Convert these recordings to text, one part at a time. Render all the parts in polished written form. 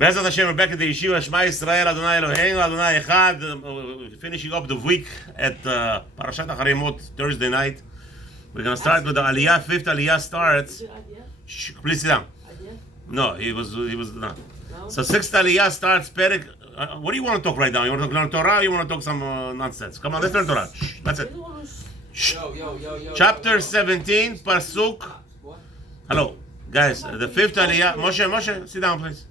Bezat Hashem, we're back at the Yeshiva Shema Yisrael Adonai Eloheinu Adonai Echad. Finishing up the week at Parshat Acharey Thursday night. We're going to start with the Aliyah. Fifth Aliyah starts. Shh, please sit down. No, he was not. No? So sixth Aliyah starts. Perek. What do you want to talk right now? You want to learn Torah? Or you want to talk some nonsense? Come on, let's learn Torah. Shh, that's it. Shh. Chapter 17, Pasuk. Hello, guys. The fifth Aliyah. Moshe, sit down, please.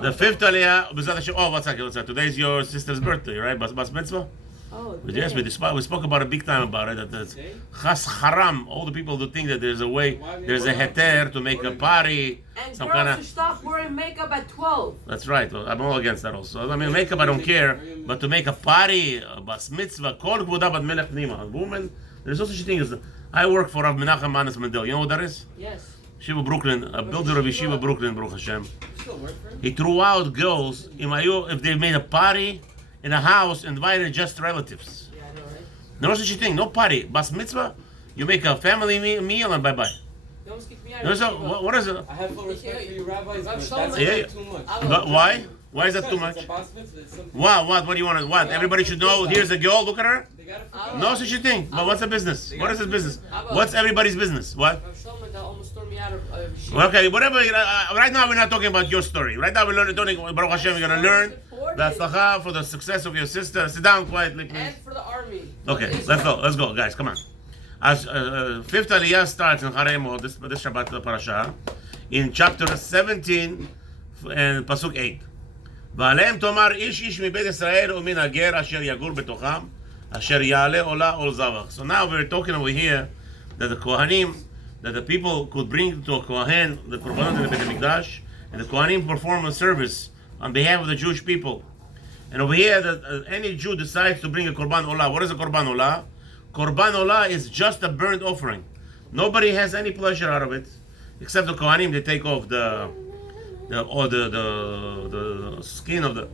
The fifth Aliyah, oh, what's that? Today's your sister's birthday, right? Bas mitzvah? Oh, yes, we spoke about it big time about it. That it's chas haram. All the people who think that there's a way, there's a heter to make a party. And some girls should stop wearing makeup at 12. That's right. Well, I'm all against that also. I mean, makeup, I don't care. But to make a party, a bas mitzvah, kol kvuda bat melech nima. A woman, there's no such thing as, I work for Rav Menachem Manas Mendel. You know what that is? Yes. Yeshiva Brooklyn, a builder of Yeshiva Brooklyn, Baruch Hashem. He threw out girls if they made a party in a house, invited just relatives. Yeah, I know, right? No such a thing, no party. Bas mitzvah, you make a family meal and bye-bye. Don't kick me out. What is it? I have full respect for you, rabbis, but that's too much. But why? Why is that too much? What do you want? What? Everybody should know, here's a girl, look at her. No such a thing. But what's the business? What is his business? What's everybody's business? What? Okay, whatever. Right now we're not talking about your story. Right now we're learning, Baruch Hashem, we're going to learn the tzlacha for the success of your sister. Sit down quietly, please. And for the army. Okay, let's go, guys, come on. As fifth Aliyah starts in Acharey, this Shabbat parasha, in chapter 17 and Pasuk 8. ועליהם תאמר איש איש מבית ישראל ומן הגר אשר יגור בתוכם אשר יעלה עולה עול זבח. So now we're talking over here that the Kohanim, that the people could bring to a Kohen the Korbanot in the Beit HaMikdash, and the Kohanim perform a service on behalf of the Jewish people. And over here, that any Jew decides to bring a Korban Olah. What is a Korban Olah? Korban Olah is just a burnt offering. Nobody has any pleasure out of it, except the Kohanim. They take off the skin of the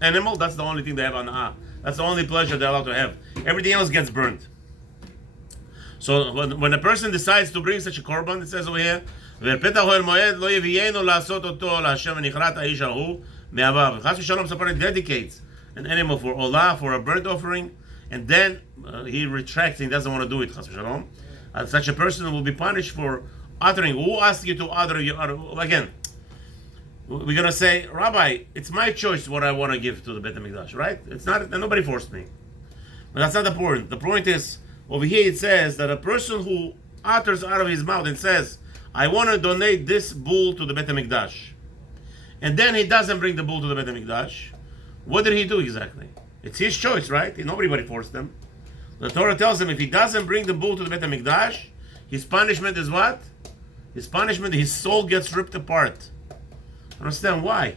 animal. That's the only thing they have on the That's the only pleasure they're allowed to have. Everything else gets burnt. So when a person decides to bring such a korban, it says over here, somebody dedicates an animal for olah, for a burnt offering, and then he retracts, he doesn't want to do it. Such a person will be punished for uttering. Who asked you to utter? Again, we're going to say, Rabbi, it's my choice what I want to give to the Beit HaMikdash, right? It's not, nobody forced me. But that's not the point. The point is, over here it says that a person who utters out of his mouth and says, I want to donate this bull to the Beit HaMikdash, and then he doesn't bring the bull to the Beit HaMikdash, what did he do exactly? It's his choice, right? Nobody forced him. The Torah tells him if he doesn't bring the bull to the Beit HaMikdash, his punishment is what? His punishment, his soul gets ripped apart. Understand why?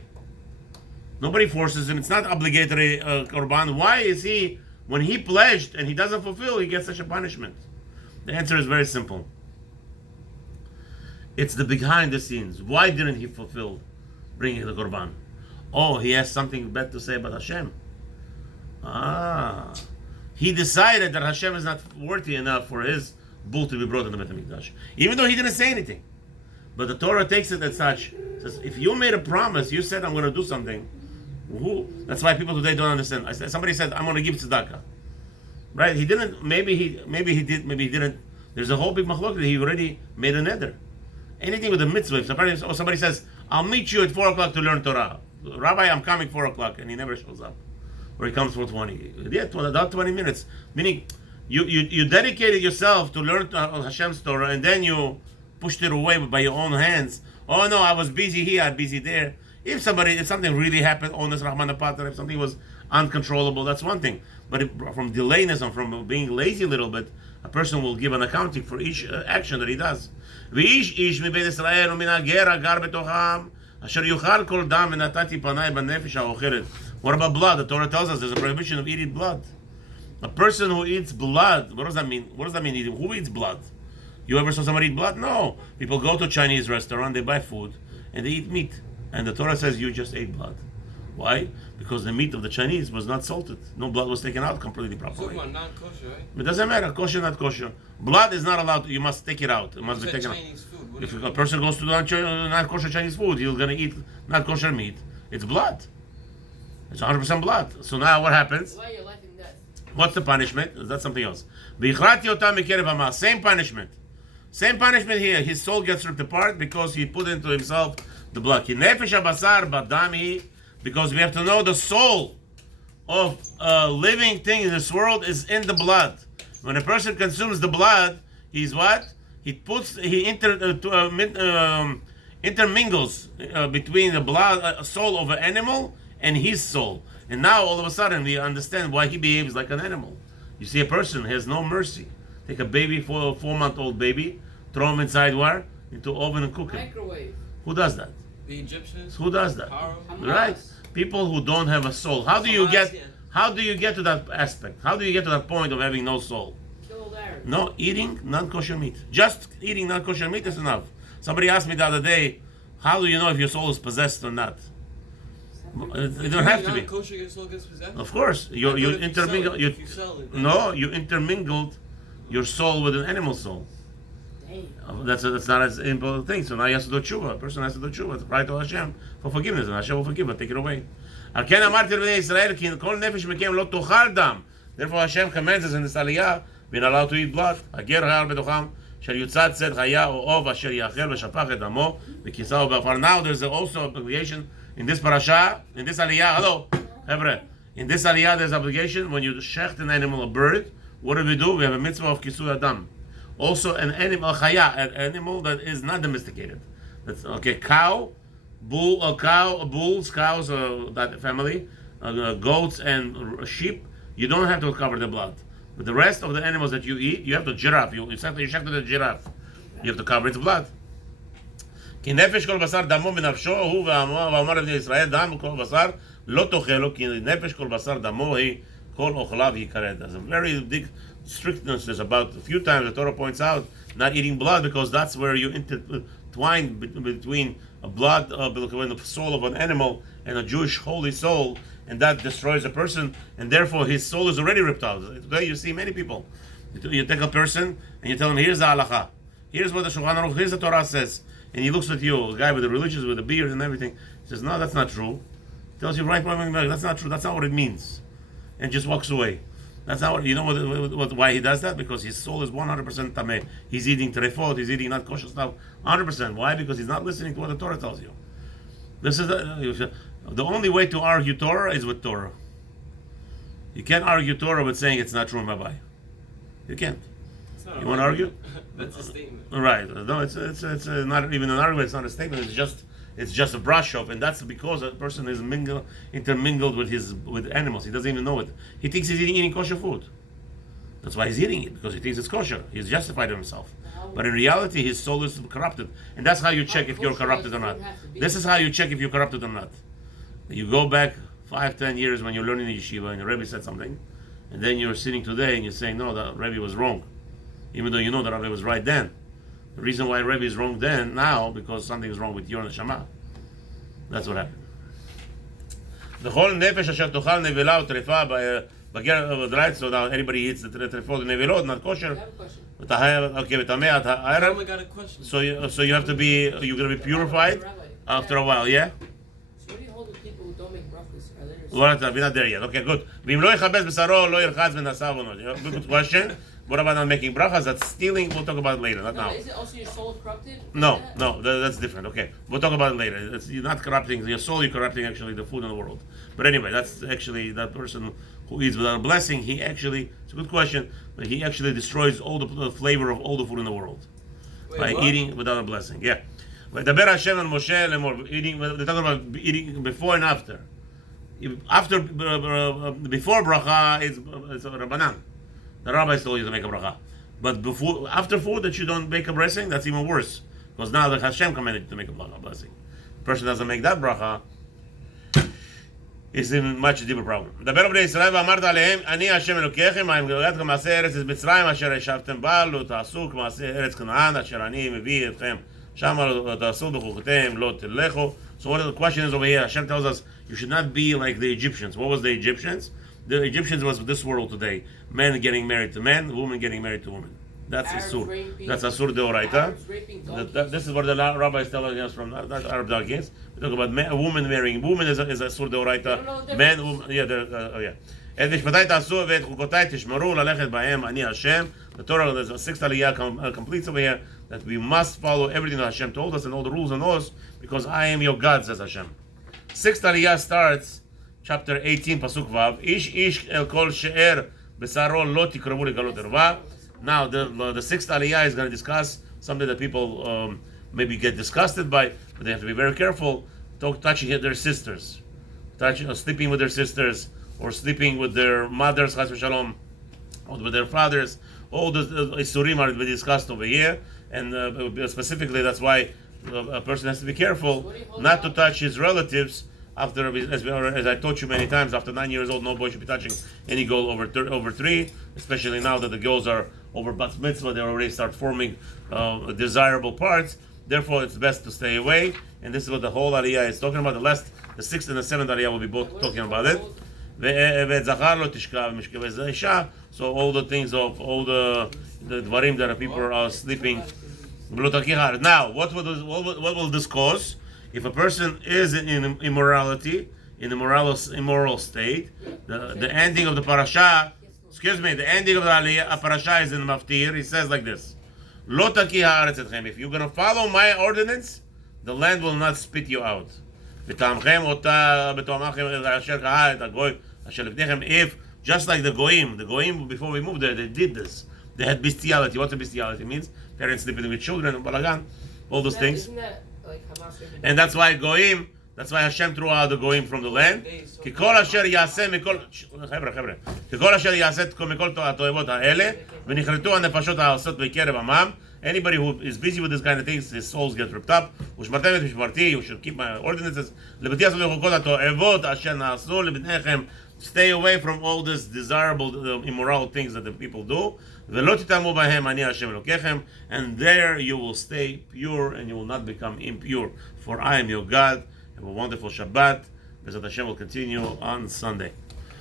Nobody forces him. It's not obligatory korban. Why is he, when he pledged and he doesn't fulfill, he gets such a punishment? The answer is very simple. It's the behind the scenes. Why didn't he fulfill bringing the korban? Oh, he has something bad to say about Hashem. He decided that Hashem is not worthy enough for his bull to be brought in the Beit HaMikdash, even though he didn't say anything. But the Torah takes it as such. Says, if you made a promise, you said I'm going to do something. That's why people today don't understand. Somebody said I'm going to give tzedakah, right? He didn't. Maybe he did. Maybe he didn't. There's a whole big machlok that he already made a neder. Anything with a mitzvah. If somebody says I'll meet you at 4 o'clock to learn Torah, Rabbi, I'm coming 4 o'clock, and he never shows up, or he comes for 20. Yeah, about 20 minutes. Meaning, you dedicated yourself to learn Hashem's Torah, and then you pushed it away by your own hands. Oh no, I was busy here, I'm busy there. If something really happened, honest Rahman Pater, if something was uncontrollable, that's one thing. But from delayness and from being lazy a little bit, a person will give an accounting for each action that he does. What about blood? The Torah tells us there's a prohibition of eating blood. A person who eats blood, what does that mean? What does that mean eating? Who eats blood? You ever saw somebody eat blood? No. People go to a Chinese restaurant, they buy food, and they eat meat. And the Torah says you just ate blood. Why? Because the meat of the Chinese was not salted. No blood was taken out completely properly. Talking about non-kosher, right? It doesn't matter, kosher, not kosher. Blood is not allowed. You must take it out. It must be You said taken Chinese food. out. What If do you a mean? person goes to not kosher Chinese food, he's going to eat not kosher meat. It's blood. It's 100% blood. So now what happens? Why are you liking that? What's the punishment? That's something else. Same punishment. Same punishment here. His soul gets ripped apart because he put into himself the blood. Because we have to know the soul of a living thing in this world is in the blood. When a person consumes the blood, he's what? He intermingles between the blood soul of an animal and his soul. And now all of a sudden we understand why he behaves like an animal. You see a person has no mercy. Take a baby, 4-month-old baby, throw him inside where? Into oven and cook him. Microwave. Who does that? The Egyptians. Who does that? Pharaoh. Right? People who don't have a soul. How do you get to that aspect? How do you get to that point of having no soul? Kill there. No, eating non-kosher meat. Just eating non-kosher meat is enough. Somebody asked me the other day, how do you know if your soul is possessed or not? It don't have to be. Non-kosher, your soul gets possessed? Of course, you intermingle. If you sell it. No, you intermingled your soul with an animal soul. Damn. That's not as important thing. So now he has to do tshuva. A person has to do tshuva. To cry to Hashem for forgiveness, and Hashem will forgive, but take it away. Therefore Hashem commands us in this aliyah, being allowed to eat blood. Now there's also obligation in this parasha, in this aliyah. Hello, Hebrew. In this aliyah, there's obligation when you shecht an animal, a bird. What do? We have a mitzvah of kisui adam. Also, an animal, chaya, an animal that is not domesticated. That's okay. Bulls, cows, that family, goats and sheep. You don't have to cover the blood. But the rest of the animals that you eat, you have to giraffe. You shechted the giraffe. You have to cover its blood. כי נפש כל בשר דמו בנפשו, הוא ואמר לבני ישראל, דם כל בשר לא תאכלו, כי נפש כל בשר דמו היא כל אוכליו יכרת. There's a very big strictness about a few times the Torah points out not eating blood because that's where you intertwine between a blood, the soul of an animal and a Jewish holy soul, and that destroys a person, and therefore his soul is already ripped out. Today you see many people. You take a person and you tell him, here's the halacha, here's what the Shulchan Aruch, here's the Torah says. And he looks at you, a guy with the religious, with the beard and everything. He says, no, that's not true. He tells you, right, that's not true. That's not what it means. And just walks away. That's not what, you know why he does that? Because his soul is 100% tameh. He's eating terefot, he's eating not kosher stuff, 100%. Why? Because he's not listening to what the Torah tells you. This is the only way to argue Torah is with Torah. You can't argue Torah with saying it's not true in Rabbi. You can't. You want to argue? That's a statement. Right. No, it's not even an argument. It's not a statement. It's just a brush off, and that's because a person is intermingled with animals. He doesn't even know it. He thinks he's eating kosher food. That's why he's eating it, because he thinks it's kosher. He's justified in himself. But in reality, his soul is corrupted, and that's how you check if you're corrupted or not. This is how you check if you're corrupted or not. You go back 5-10 years when you're learning in yeshiva, and the Rebbe said something, and then you're sitting today and you're saying, no, the Rebbe was wrong. Even though you know that Rabbi was right then. The reason why Rabbi is wrong then, now, because something is wrong with your neshama. That's what happened. V'chol nefesh asher tochal nevela u'trefa b'ger right. So now anybody eats the trefot and nevelot, not kosher. I have a question. Okay, v'tamei at ha'erev. I got a question. So you have to be, you're going to be purified after a while, yeah? So what do you hold with people who don't make brachas? Are they Well, we're not there yet. Okay, good. V'im lo yichabes b'saro lo yirchatz v'nasav v'no. Good question. What about not making brachas? That's stealing. We'll talk about it later, not now. Is it also your soul corrupted? No, that's different. Okay, we'll talk about it later. You're not corrupting your soul. You're corrupting actually the food in the world. But anyway, that's actually that person who eats without a blessing. He actually, it's a good question, but he actually destroys all the flavor of all the food in the world. Wait, by what? eating without a blessing. Yeah. Daber Hashem and Moshe lemor. Eating. They're talking about eating before and after. After, before bracha is rabbanan. The rabbis told you to make a bracha. But before, after food that you don't make a blessing, that's even worse. Because now the Hashem commanded you to make a blessing. The person doesn't make that bracha, it's a much deeper problem. דבר בני ישראל ואמרת עליהם, אני השם אלוקיכם, האם גאלתכם מעשה ארץ מצרים, אשר ישבתם בה, לא תעשו כמעשה ארץ כנען, אשר אני מביא אתכם. שמה לא תעשו בכוחותיהם, לא תלכו, So what the question is over here? Hashem tells us you should not be like the Egyptians. What was the Egyptians? The Egyptians was this world today. Men getting married to men, women getting married to women. That's Arabs Isur. raping- That's Asur Deoraita. Arabs raping donkeys. This is what the rabbi is telling us from not Arab donkeys. We talk about a woman marrying. Woman is Asur They don't know Deoraita. the Men, difference. woman, yeah. את משפטי תעשו ואת חוקותיי תשמרו ללכת בהם אני Hashem. The Torah, there's a sixth aliyah completes over here that we must follow everything that Hashem told us and all the rules and laws because I am your God, says Hashem. Sixth aliyah starts chapter 18 pasuk vav ish ish el kol she'er besaro lo tikravu legalot erva. Now the sixth aliyah is going to discuss something that people maybe get disgusted by, but they have to be very careful. Touching their sisters, sleeping with their sisters, or sleeping with their mothers, chas v'shalom, or with their fathers. All the isurim are to be discussed over here, and specifically that's why a person has to be careful not to touch his relatives after, as I taught you many times, after 9 years old, no boy should be touching any girl over 3, especially now that the girls are over bat mitzvah, they already start forming desirable parts. Therefore, it's best to stay away, and this is what the whole aliyah is talking about. The sixth and the seventh aliyah will be both talking about it. So all the things of all the dvarim that people are sleeping. Now, what will this cause? If a person is in immorality, in a immoral state, the ending of the parasha, the ending of the aliyah, parasha is in Maftir. He says like this: Lo taki haaretz etchem. If you're going to follow my ordinance, the land will not spit you out. If just like the goyim before we moved there, they did this. They had bestiality. What's a bestiality? It means parents sleeping with children, balagan, all those things. Isn't that like Hamas raping And that's why goyim. That's why Hashem threw out the goyim from the land. כי כל אשר יעשה מכל, חבר'ה, ככל אשר יעשה מכל התועבות האלה, ונכרתו הנפשות העושות בקרב עמם. Anybody who is busy with this kind of things, his souls get ripped up. ושמרתם את משמרתי, you should keep my ordinances. לבתי עשו לחוקות התועבות אשר נעשו לבניכם. Stay away from all this desirable, immoral things that the people do. ולא תתעלמו בהם, אני השם אלוקיכם. And there you will stay pure and you will not become impure. For I am your God. Have a wonderful Shabbat. Bezat Hashem will continue on Sunday.